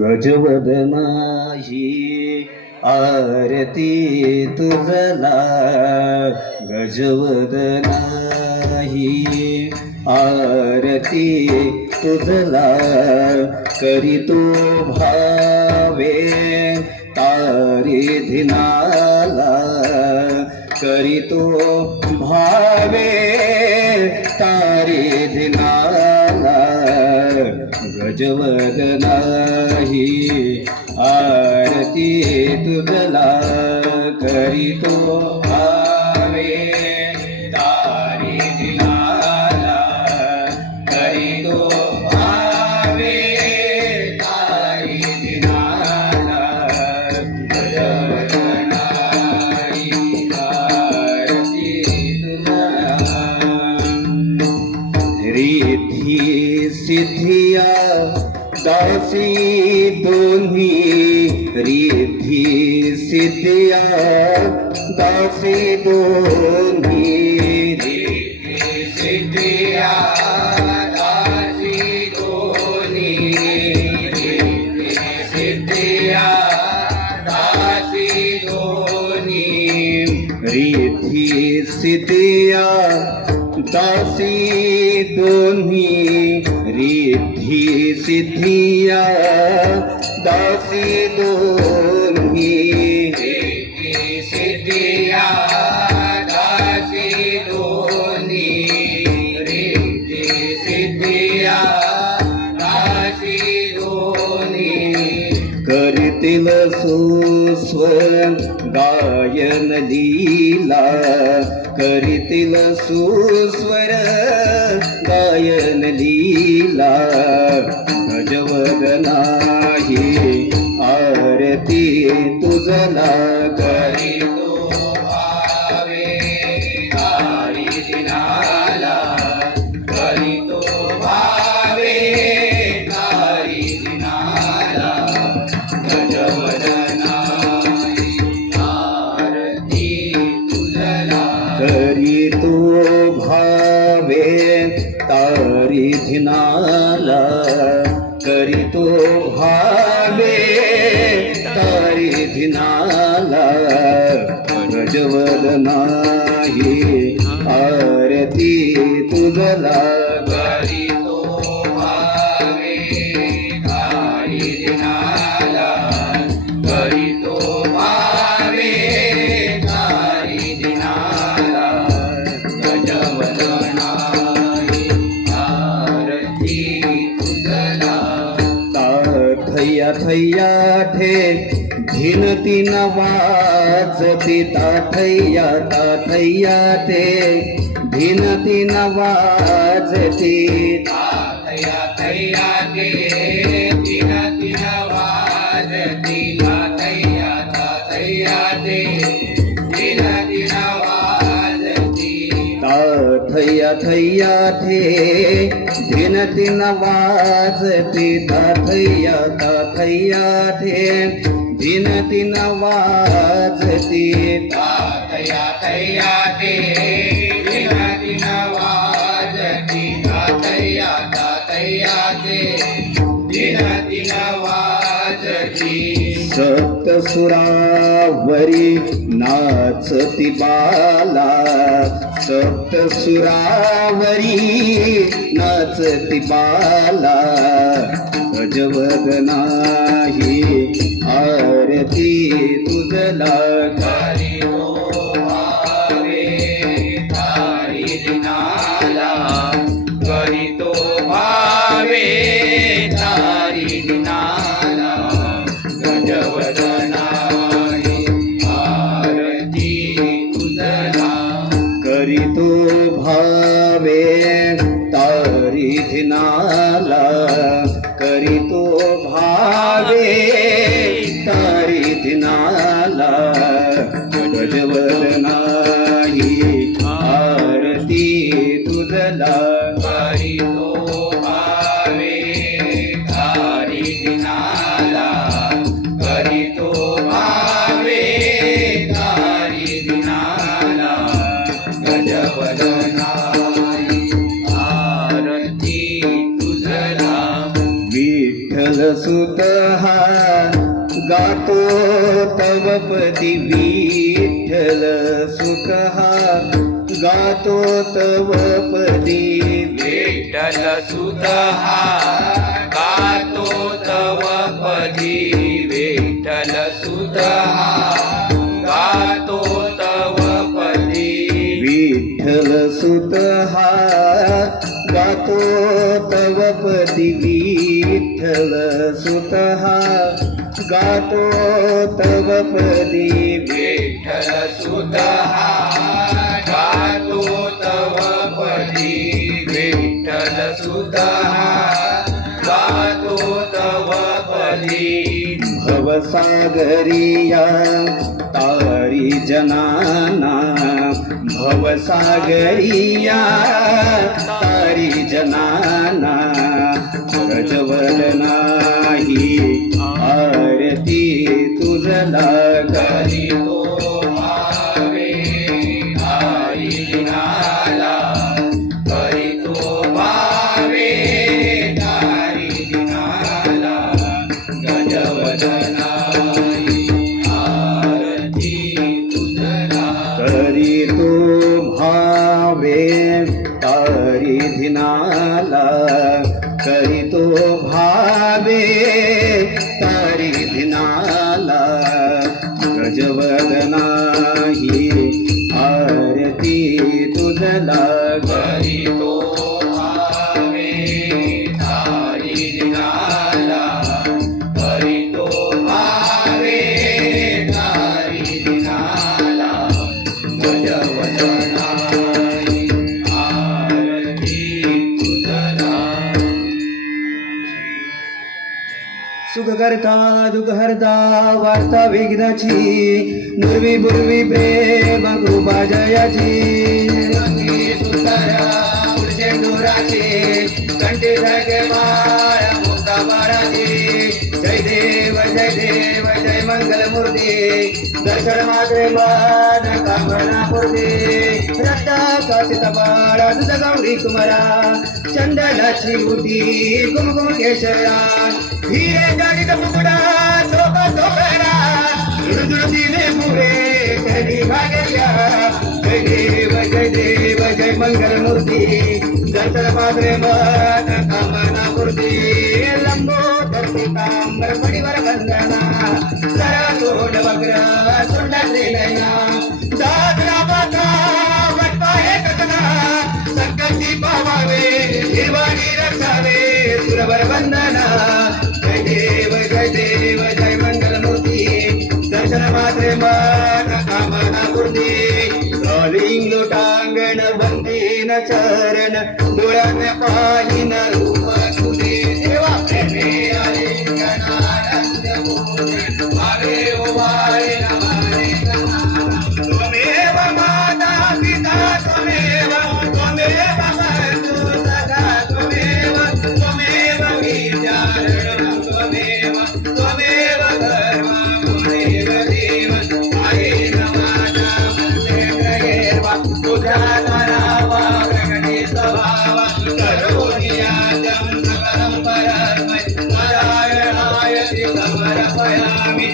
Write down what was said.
गजवदनाही आरती तुझला गजवदनाही आरती तुझला करीतो भावे तारी धिनाला करीतो भावे तारी धिनाला गजवदनाही आरती तुझला करीतो भावे तारी धिनाला करीतो भावे तारी धिनाला गजवदनाही आरती तुझला रिद्धी सिद्धिया दासी दोन्ही रिद्धी सिद्धिया दासी दोन्ही रिद्धी सिद्धिया दासी दोन्ही रिद्धी सिद्धिया दासी दोन्ही रिद्धी सिद्धिया दासी दोन्ही रिद्धी सिद्धिया दासी दोन्ही रिद्धी सिद्धिया दासी दोन्ही रिद्धी सिद्धिया दासी दोन्ही करतील सुस्वर गायन लीला करीतील सुस्वर गायन लीला गजवदनाही आरती तुझला करीतो भावे तारी धिनाला करीतो भावे तारी धिनाला गजवदनाही आरती तुझला करीतो भावे तारी धिनाला करीतो भावे तारी धिनाला गजवदनाही आरती तुझला करीतो भावे तारी धिनाला करीतो भावे तारी धिनाला गजवदनाही आरती तुझला थैया थैया ठे धिनती नवाजती ताठैया ताठैया ते धिनती नवाजती ताठैया थैया ते धिनती नवाजती ताठैया ताठैया ते धिनती नवाजती ताठैया थैया ठे धिनती नवाजती ताठैया ताठैया ठे धिनती नवाजती ताठैया थैया ठे धिनती नवाजती ताठैया ताठैया ठे धिनती नवाजती सप्तसुरावरी नाचती बाला सप्तसुरावरी नाचती बाला गजवदनाही आरती तुझला करीतो भावे तारी धिनाला करीतो भावे तारी धिनाला गजवदनाही आरती तुझला करीतो भावे तारी धिनाला करीतो भावे तारी धिनाला गजवदनाही आरती तुझला करीतो भावे तारी धिनाला करीतो भावे तारी धिनाला गजवदनाही आरती तुझला विठ्ठल सुत हा गातो तव पदी विठ्ठल सुत हा गातो तव पदी विठ्ठल सुत हा गातो तव पदी विठ्ठल सुत हा गातो तव पदी विठ्ठल सुत हा गातो तव पदी विठ्ठल सुत हा गातो तव पदी विठ्ठल सुत हा गातो तव पदी विठ्ठल सुत हा गातो तव पदी भवसागरिया तारी जनाना भवसागरिया तारी जनाना प्रज्वलना ही आरती तुझला करीतो भावे हरी दिनाला करीतो भावे हरी दिनाला गजवदनाई आरती तुझला करी तो भावे तारी धिनाला करी तो भावे तारी धिनाला गजवदना ही आरती तुझला करीतो भावे हरी दिनाला करीतो भावे हरी दिनाला गजवदनाई आरती तुझला सुख करता दुःख हरता वार्ता वेगदाची नुरवी बुरवी प्रेम कृपा जयाची रंगी सुंदर उडचे डोराचे कंठी धागे माळ मुक्ता बाराची जय देव जय मंगल मूर्ती दर्शन मात्रे मान कामना पूर्ती रक्ता कासित बाळा दुध गौरी कुमारा चंदनाची बुटी कुमकुम केशरा हिरे जागीत मुकुडा शोभ शोभरा दुर्दुर्दीने मुळे कधी भाग्या जय देव जय मंगल मूर्ती दर्शन पात्रे मन कामना मूर्ती लंबोदर पीतांबर पडिवर वंदना सरा तोंड वक्र तोंडातले नयना दादरा पाता वटपा हे कथना संकटी पावावे निर्वाणी रक्षावे सुरवर वंदना जय देव जय मंगल मूर्ती दर्शन मात्रे मन कामना पूर्ती लिंग लोटांगण बंदीन चरण डोळ्यान पाहिन रूप तुझे देवा प्रेमे आलिंगनानंद मोरे भावे ओवाळे नमाने त्वमेव माता पिता त्वमेव बंधु सखा त्वमेव विद्यारणं त्वमेव धर्म त्वमेव देव आयेन माता तुझ्या नावा प्रगटे स्वभाव करोनियाजं सकलं परस्मै नारायणाय समर्पयामि